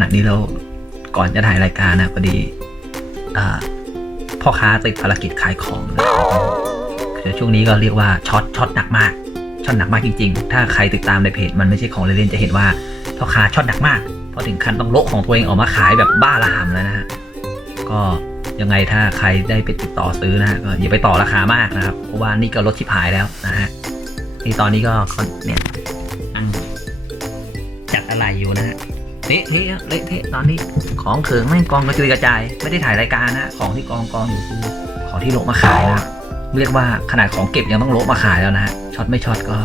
ณะนี้เราก่อนจะถ่ายรายการนะพอดีอพ่อค้าติดภารกิจขายของนะครับคือช่วงนี้ก็เรียกว่าช็อตช็อตหนักมากช็อตหนักมากจริง ๆ ถ้าใครติดตามในเพจมันไม่ใช่ของเล่นๆจะเห็นว่าพ่อค้าช็อตหนักมากเพราะถึงขั้นต้องโละของตัวเองออกมาขายแบบบ้าระห่ำแล้วนะฮะก็ยังไงถ้าใครได้ไปติดต่อซื้อนะฮะก็อย่าไปต่อราคามากนะครับเพราะว่านี่ก็ลดที่ผายแล้วนะฮะนี่ตอนนี้ก็เนี่ยนั่งจัดอะไรอยู่นะฮะ เละเทะอะเละเทะตอนนี้ของเขิงแม่งกองกระจุยกระจาย ไม่ได้ถ่ายรายการนะของที่กองกองอยู่คือของที่โละมาขายนะเรียกว่าขนาดของเก็บยังต้องโละมาขายแล้วนะฮะช็อตไม่ช็อตก็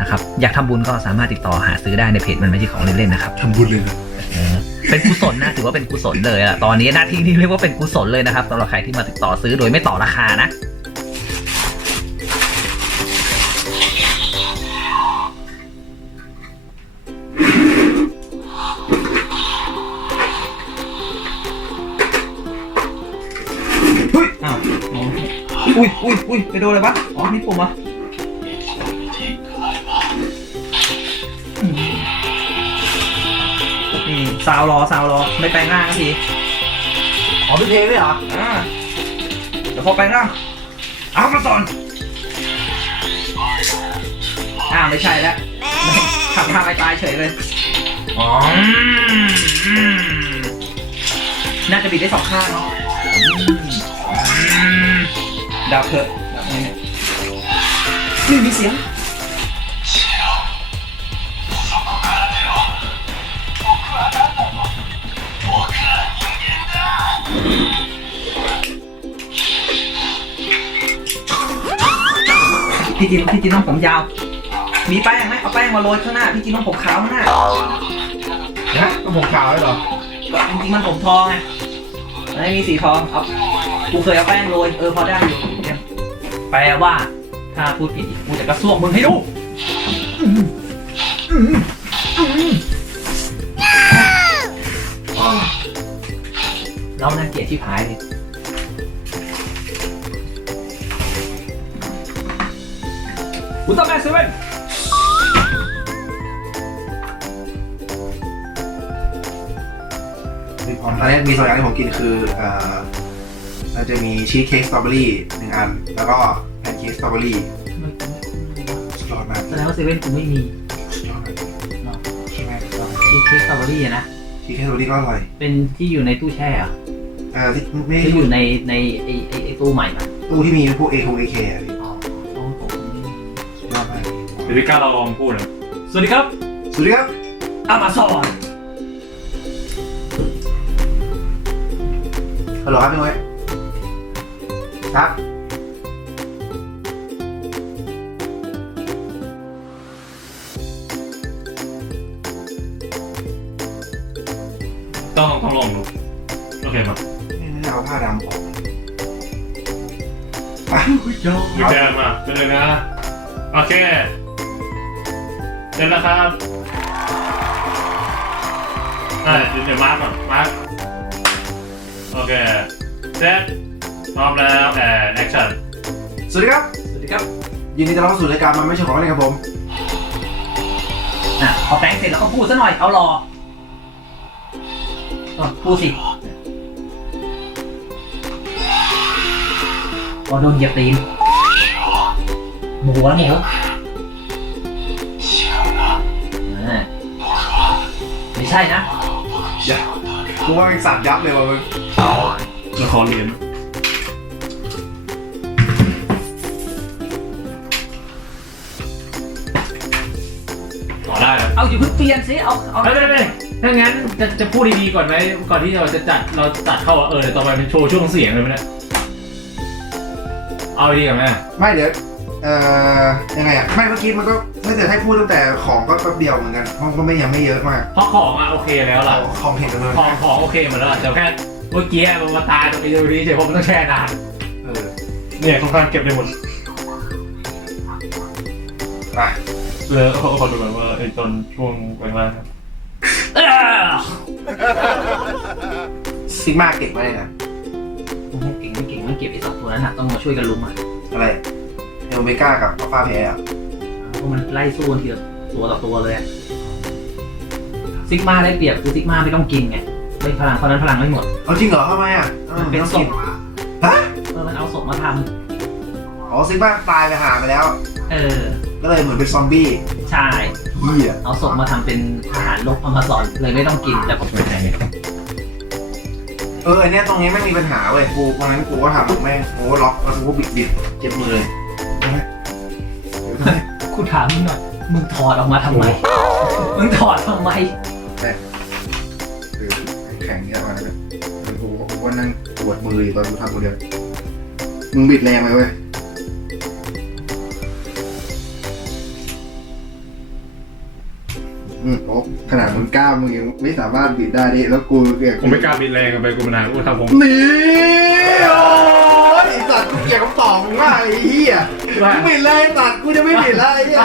นะครับอยากทำบุญก็สามารถติดต่อหาซื้อได้ในเพจมันไม่ใช่ของเล่นๆนะครับทำบุญเลยนะเออเป็นกุศลนะถือว่าเป็นกุศลเลยอะตอนนี้หน้าที่นี้เรียกว่าเป็นกุศลเลยนะครับสำหรับใครที่มาติดต่อซื้อโดยไม่ต่อราคานะ อุ้ยอุ้ยอุ้ยไปโดนอะไรปะอ๋อนี่ปุ่มเหรออืมนี่ซาวรอซาวรอไม่แปลงร่างสักทีอ๋อพี่เทด้วยเหรออ่าเดี๋ยวพอแปลงร่างเอามาสอนอ้าวไม่ใช่แล้วทำท่าไม่ตายเฉยเลยอ๋ออืมน่าจะบิดได้สองข้างเนาะอืม ดับเถอะดับนี้นี่มีเสียงพี่จินพี่จินต้องผมยาว มีแป้งไหมเอาแป้งมาโรยข้างหน้า พี่จินต้องผมขาวข้างหน้านะต้องผมขาวเลยเหรอก็จริงๆมันผมทองไงมันไม่มีสีทองเอากูเคยเอาแป้งโรย เออพอได้อยู่เนี่ยแป ลว่า ถ้าพูดผิดอีกกูจะกระซวกมึงให้ดูเราน่าเกลียดที่ผายเลยอุลตร้าแมนเซเว่นมีผมตอนนี้มีสองอย่างที่ผมกินคือเอ่อมันจะมีชีสเค้กสตรอเบอรี่หนึ่งอัน แล้วก็ กสตรอเบอรี่สุดยอดมากแสดงว่าเซเว่นกูไม่มีสุดยอดมากใช่ไหมชีสเค้กสตรอเบอรี่อะนะ ชีสเค้กสตรอเบอรี่ก็อร่อยเป็นที่อยู่ในตู้แช่เหรอเอ่อที่ไม่ที่อยู่ในในไอไอไอตู้ใหม่ปะตู้ที่มีพวกเอคงเอเคอะพี่อ๋อโอ้โหผมไม่มีสุดยอดมากเดี๋ยวพี่ก้าวเราลองพูดนะสวัสดีครับสวัสดีครับ อามาซอนฮัลโหลครับพี่น้อยครับ ต้องต้องลองดูโอเคมาไม่เอาผ้าดำออกไปดูแกนมาไปเลยนะ โอเค เสร็จแล้วครับอ่าเดี๋ยวเดี๋ยวมาร์กก่อนมาร์กโอเคเสร็จพร้อมแล้วแอนแอคชั่นสวัสดีครับ สวัสดีครับ ยินดีต้อนรับเข้าสู่รายการมันไม่ใช่ของเล่นครับผม อะพอแปลงเสร็จแล้วก็พูดซะหน่อย เอารอเออพูดสิพอโดนเหยียบตีนหมูแล้วหมูอ่าไม่ใช่นะอย่ากูว่ามันสั่นยับเลยว่ะมึงละครเรียน เอาอยู่าเพิ่งเปลี่ยนสิเอาเอาไม่ไม่ไม่ถ้างั้นจะจะพูดดีๆก่อนไหมก่อนที่เราจะจัดเราจัดเข้าเออเดี๋ยวต่อไปเป็นโชว์ช่วงเสียงเลยไหมเนี่ยเอาดีกับแม่ไม่เดี๋ยวเอ่อยังไงอะไม่เมื่อกี้มันก็ถ้าเกิดให้พูดตั้งแต่ของก็แป๊บเดียวเหมือนกันห้องก็ไม่ยังไม่เยอะมากเพราะของอะโอเคแล้วล่ะเอาของเห็นกันเลยของของโอเคหมดแล้วล่ะแต่แค่เมื่อกี้มันมาตายตรงนี้ตรงนี้เฉยผมต้องแช่นานเออเนี่ยค่อนข้างเก็บได้หมดไป เออเขาเขาดูแบบว่าไอ้ตอนช่วงแรกๆครับเออซิกมาเก่งมากเลยนะ เก่งไม่เก่งมันเก็บไอ้สองตัวนั้นน่ะต้องมาช่วยกันลุมอะอะไรเอลเมก้ากับอัลฟาแพ้อะเพราะมันไล่สู้กันทีละตัวต่อตัวเลยอะซิกมาได้เปรียบคือซิกมาไม่ต้องกินไงเป็นพลังเพราะฉะนั้นพลังไม่หมด เอาจริงเหรอทำไมอะออมันเป็นไม่ศต้องพกิฮะเออมันเอาศพมาทำอ๋อซิกมาตายไปหาไปแล้ว เออ ก็เลยเหมือนเป็นซอมบี้ใช่ เฮียเอาศพมาทำเป็นอาหารลบเอามาสอนเลยไม่ต้องกินแต่ผมไม่ใช่เนี่ยเอออันเนี้ยตรงนี้ไม่มีปัญหาเว้ยกูตรงนั้นกูก็ทำแม่งโอ้ล็อกแล้วกูก็บิดบิดเจ็บมือเลยเห็นไหมเห็นไหมคุณถามมึงหน่อยมึงถอดออกมาทำไม มึงถอดทำไม คือแข็งเงี้ยมาเนี่ยกูกูว่านั่งปวดมืออยู่ตอนกูทำคนเดียวมึงบิดแรงไปเว้ย อืมโอ้ขนาดมึงกล้ามึงยังไม่สามารถบิดได้ดิแล้วกูเกลียดผมไม่กล้าบิดแรงกันไปกูมันหากูทำผมหนีโอ้ยไอ้สัตว์กูเกลียดคำตอบมึงมากไอ้เหี้ยมึงบิดแรงตัดกูจะไม่บิดแล้วไอ้เหี้ย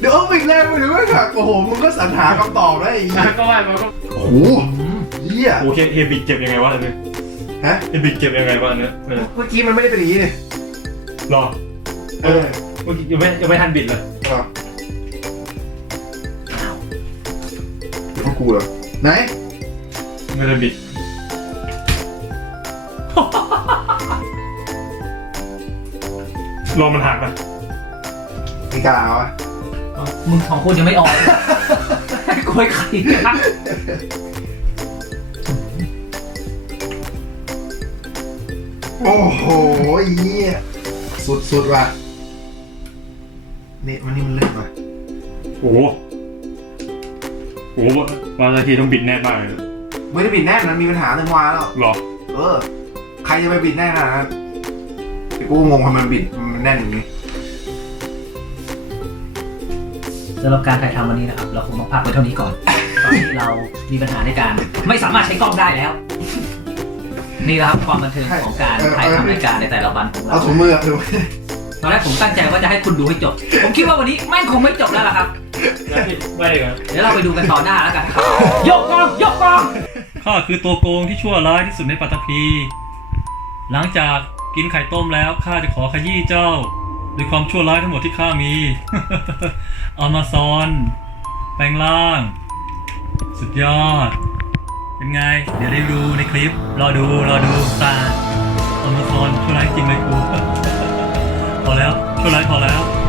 เดี๋ยวบิดแรงมึงหรือว่าแบบโอ้โหมึงก็สรรหาคำตอบแล้วไอ้เหี้ยก็ว่ามันก็โอ้โหเหี้ยโอเคเฮบิกเก็บยังไงวะอันนี้ฮะเฮบิกเก็บยังไงวะอันนี้เออเมื่อกี้มันไม่ได้เป็นอย่างนี้นี่รอเออเมื่อกี้ยังไม่ยังไม่ทันบิดเลย เหรอเดี๋ยวพวกกูเหรอไหนไม่ได้บิดรอมันหักนะมีกล้าเอาอะมึงสองคนยังไม่ออกให้กูให้ใครนะโอ้โหเหี้ยสุดสุดว่ะเนี่ยมันนี่มันเลื่อนว่ะโอ้ โหโอ้โหวาซากิต้องบิดแน่นมากเลยไม่ได้บิดแน่นมันมีปัญหาเรื่องวาแล้วหรอเออ ใครจะไปบิดแน่นขนาดนั้นไอ้กูงงทำไมมันบิดมันแน่นอย่างนี้สำหรับการถ่ายทำวันนี้นะครับ เราคงต้องพักไว้เท่านี้ก่อน ตอนนี้เรามีปัญหาในการ ไม่สามารถใช้กล้องได้แล้ว นี่นะครับความบันเทิงของการถ่ายทำรายการในแต่ละวันของเราเอาถุงมือเอาถุงมือ ตอนแรกผมตั้งใจว่าจะให้คุณดูให้จบ ผมคิดว่าวันนี้แม่งคงไม่จบแล้วล่ะครับ ไม่กันเดี๋ยวเราไปดูกันตอนหน้าแล้วกันนะครับยกกองยกกองข้าคือตัวโกงที่ชั่วร้ายที่สุดในปัตตภีหลังจากกินไข่ต้มแล้วข้าจะขอขยี้เจ้าด้วยความชั่วร้ายทั้งหมดที่ข้ามีเอามาซอน แปลงร่าง สุดยอด เป็นไง เดี๋ยวได้ดูในคลิป รอดู รอดูตาเอามาซอนชั่วร้ายจริงเลยกูพอแล้วชั่วร้ายพอแล้ว